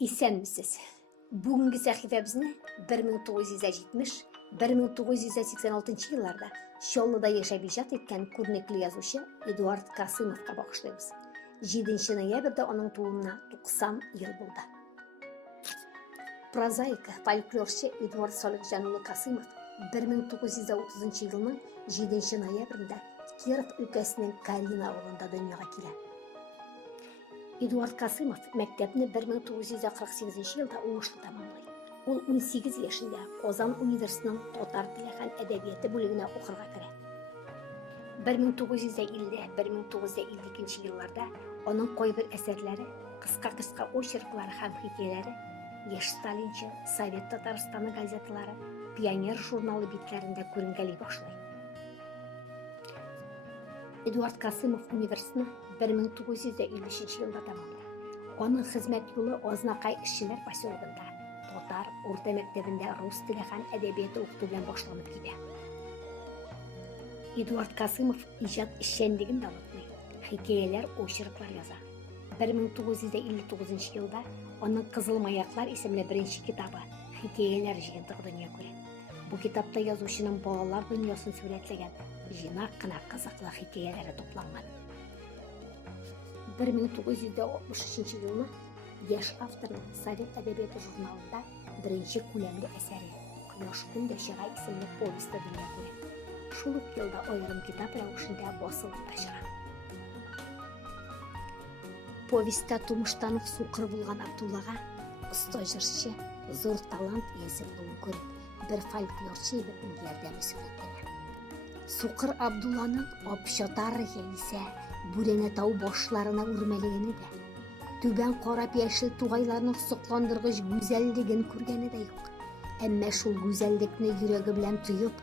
Исәнмесез. Бүгінгі сәхифәбізні 1970-1986 елларда Шоллыда яшәп иҗат еткән күренекле язучы Эдуард Касымовка багышлыйбыз. 7 ноябрьдә аның тууына 90 ел булды. Прозаика, фольклорчы Эдуард Салихҗан улы Касымов 1930 елның 7 ноябрендә Киров өлкәсенең Карина авылында дөньяга килә. Эдуард Касымов мәктәпне 1948 елда уңышлы тәмамлый. Ул 18 яшендә Казан университетының татар теле һәм әдәбияты бүлегенә укырга керә. 1950-1952 елларда аның кайбер әсәрләре, кыска очерклары һәм хикәяләре Яшь Сталинчы, Совет Татарстаны газеталары, Пионер журналы битләрендә күренгәли башлый. Эдуард Касымов университетны 1953 елда тәмамлый. Аның хезмәт юлы Азнакай эшчеләр поселогында, татар урта мәктәбендә рус теле һәм әдәбияты укыту белән башланып китә. Эдуард Касымов иҗат эшчәнлеген дә онытмый, хикәяләр, очерклар яза. 1959 елда аның Кызыл маяклар исемле беренче китабы хикәяләр җыентыгы дөнья күрә. Бу китапта язучының балалар дөньясын сүрәтләгән җыйнак кына кызыклы хикәяләре тупланган. 1963 елны яшь авторның Совет әдәбияты журналында беренче күләмле әсәре Кояш көндә чыга исемле повестьта дөнья күрә. Шул ук елда аерым китап рәвешендә басылып та чыга. Повестьта тумыштан сукыр булган Абдуллага оста җырчы, зур талант иясе булуын күреп, бер фольклорчы егетнең ярдәме сүрәтләнә. Сукыр Абдулланың апшатар яисә бүрәнә тау башларына үрмәлегене дә, түбән карап яшел тугайларның сокландыргыч гүзәллеген күргәне дә юк. Әмма шул гүзәллекне йөрәге белән тоеп,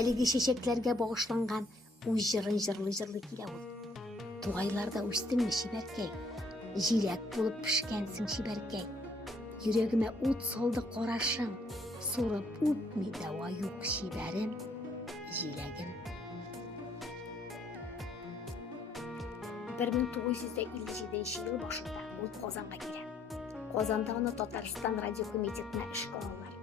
әлеге чәчәкләргә багышланган үз җырын җырлый килә ул. Тугайларда үстеңме шибәркәй, җиләк булып пешкәнсең шибәркәй. Йөрәгемә ут салды карашың, сурып үтми дәва юк шибәрем, җиләгем. 1957 ел башында ул Казанга килә. Казанда аны Татарстан радио комитетына эшкә алалар.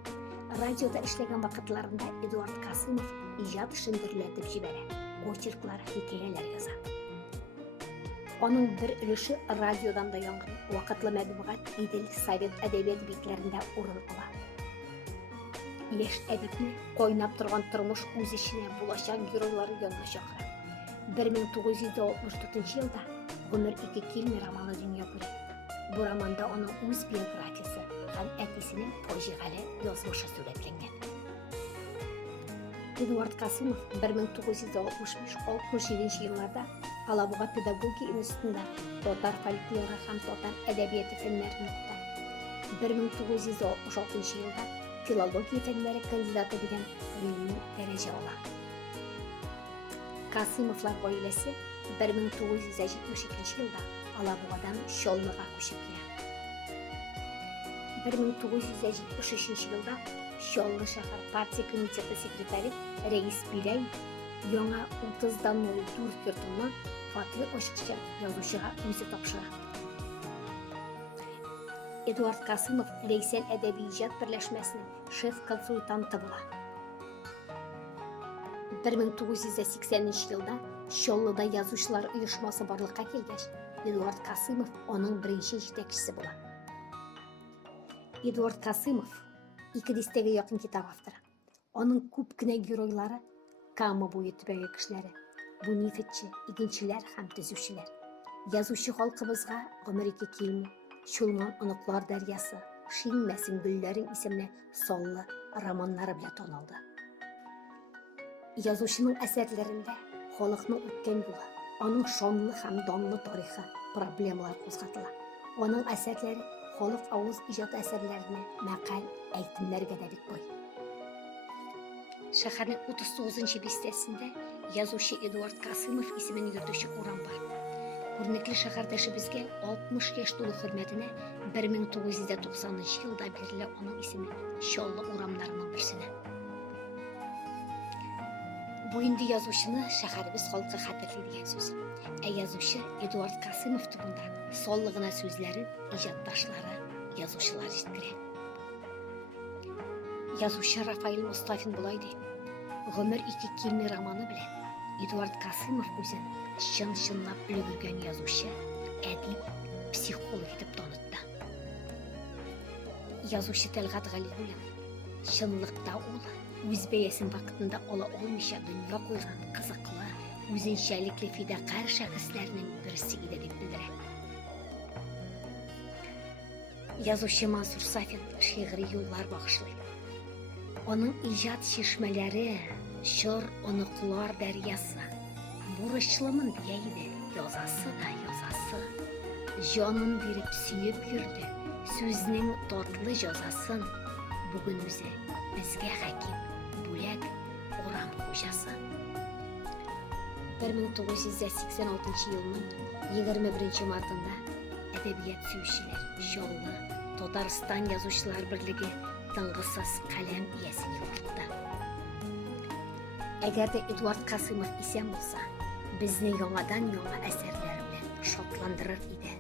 Радиода эшләгән вакытларында Эдуард Касымов иҗат эшен дөрләтеп җибәрә, очерклар, хикәяләр яза. Аның бер өлеше радиодан да яңгыр, вакытлы мәгълүмат Идел, Совет әдәбият битләрендә урын ала. Яшь әдипне кайнап торган тормыш үз эченә булачак геройлары янына чакыра. 1964 елда Гомер 2 килми романы дөнья күрә. Бу романда аның үз биографиясе һәм әтисенең фаҗигале язмышы сүрәтләнгән. Эдуард Касымов 1965-67 елларда Алабуга педагогия институтында татар фольклоры һәм татар әдәбияты фәннәрен укыта. 1966 елда филология фәннәре кандидаты дигән гыйльми дәрәҗә ала. Касымовлар гаиләсе 1972 елда Алабугадан Шоллыга күчеп килә. 1973 елда Шоллы шәһәр партия комитеты секретаре Рәис Биләй яңа 30-дан 04 йортына фатлы ачыкча язучыга үзе тапшыра. Эдуард Касымов Лейсән әдәби иҗат берләшмәсенең шеф-консультанты була. 1980 елда Шоллыда язучылар оешмасы барлыкка килгәч, Эдуард Касымов аның беренче җитәкчесе була. Эдуард Касымов 200-гә якын китап авторы. Аның күп кенә геройлары Кама буе төбәге кешеләре, бу нефтче, игенчеләр һәм төзүчеләр. Язучы халкыбызга Гомер 2 килми, Чулман оныклар дәрьясы, Шинмәсең гөлләрең исемле саллы романнары белән танылды. Язучының әсәрләрендә халыкның үткән юлы, аның шанлы һәм данлы тарихы, проблемалар кузгатыла. Аның әсәрләре халык авыз иҗат әсәрләренә, мәкаль, әйтемнәргә дә бик бай. Шәһәрнең 39-нчы бистәсендә язучы Эдуард Касымов исемен йөртүче урам бар. Күренекле шәһәрдәшебезгә 60 яшь тулу хөрмәтенә 1990 елда бирелә аның исеме Шоллы урамнарының берсенә. Бу инде язучыны шәһәрбез халкы хәтерли дигән сүз. Язучы Эдуард Касымов турында саллы гына сүзләре, иҗатташлары, yazuvchilar жеткіре. Yazuvchi Рафаэль Мустафин булайды. Гомер 2 килме романы белән Эдуард Касымов үзен чын-чынлап өлгергән язучы, әдип, психолог итеп танытты. Язучы Тәлгат Галигуллин чынлыкта ул үз бәясен вакытында ала алмыйча дөнья куйган кызыклы, үзенчәлекле фидакар шәхесләрнең берсе иде дип белдерә. Язучы Мансур Сафин шигъри юллар багышлый. Оның иҗат шишмәләре, шыр оныклар дәрьясы, бурычлымын дия иде, язасы да язасы. Җанын биреп сөеп йөрде, сүзнең татлы язасын. Бүген үзе безгә хәким, бүләк, урам хуҗасы. 1986 елның 21 мартында әдәбият сөючеләр Шоллы Татарстан язучылар берлеге тыңгысыз каләм иясен югалтты. Әгәр дә Эдуард Касымов исән булса, безне яңадан-яңа әсәрләр белән шатландырыр иде.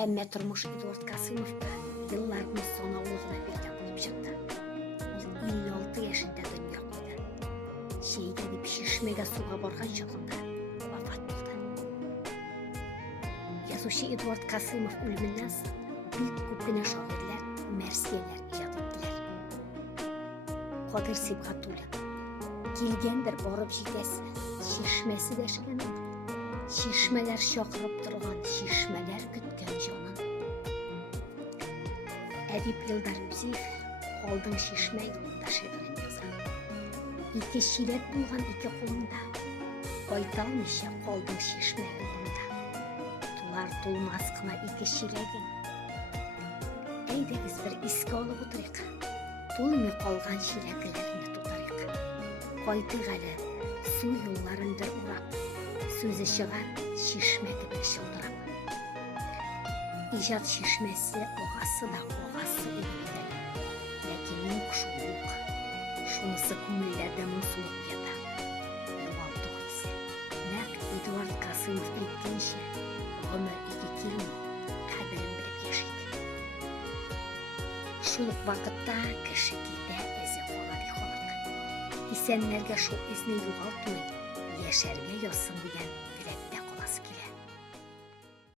Әмма тормыш Эдуард Касымовка елларны санаулы гына бирдә булып чыкты. Ул 56 яшендә дөнья куйды. Шәйдә дип шишмәгә суга барган чагында вафат булды. Язучы Эдуард Касымов үлеменнән соң бик күп кенә шагыйрьләр, мәрсияләр иҗат иттеләр. Кадир Сибгатуллин килгәндер барып җитәсе, чишмәсе дәшкән. Чишмәләр чакырып торган, чишмәләр көткән җанын. Әдип Илдар Юзеев «Калдың шишмә юлында» шигырен яза. Ике чиләк булган ике кулында, кайталмыйча калдың шишмә юлында. Тулар тулмас кына ике чиләгең. Әйдәгез бер искә алып утырыйк. Тулмый калган чиләкләрне тутырыйк. Кайтыйк әле су юлларында урап, сүзе чыгар шишмә кебек чылтырап. Иҗат шишмәсе агасы да агасы иде. Ләкин юк шул юк. Шунысы күңелләрдә моңсулык ята. Югалтык исә. Нәкъ Эдуард Касымов әйткәнчә, гомер 2 килми, кадерен белеп яшик. Шул ук вакытта кеше китә, эзе кала ди халык. Исәннәргә шул изне югалтмый, яшәргә язсын дигән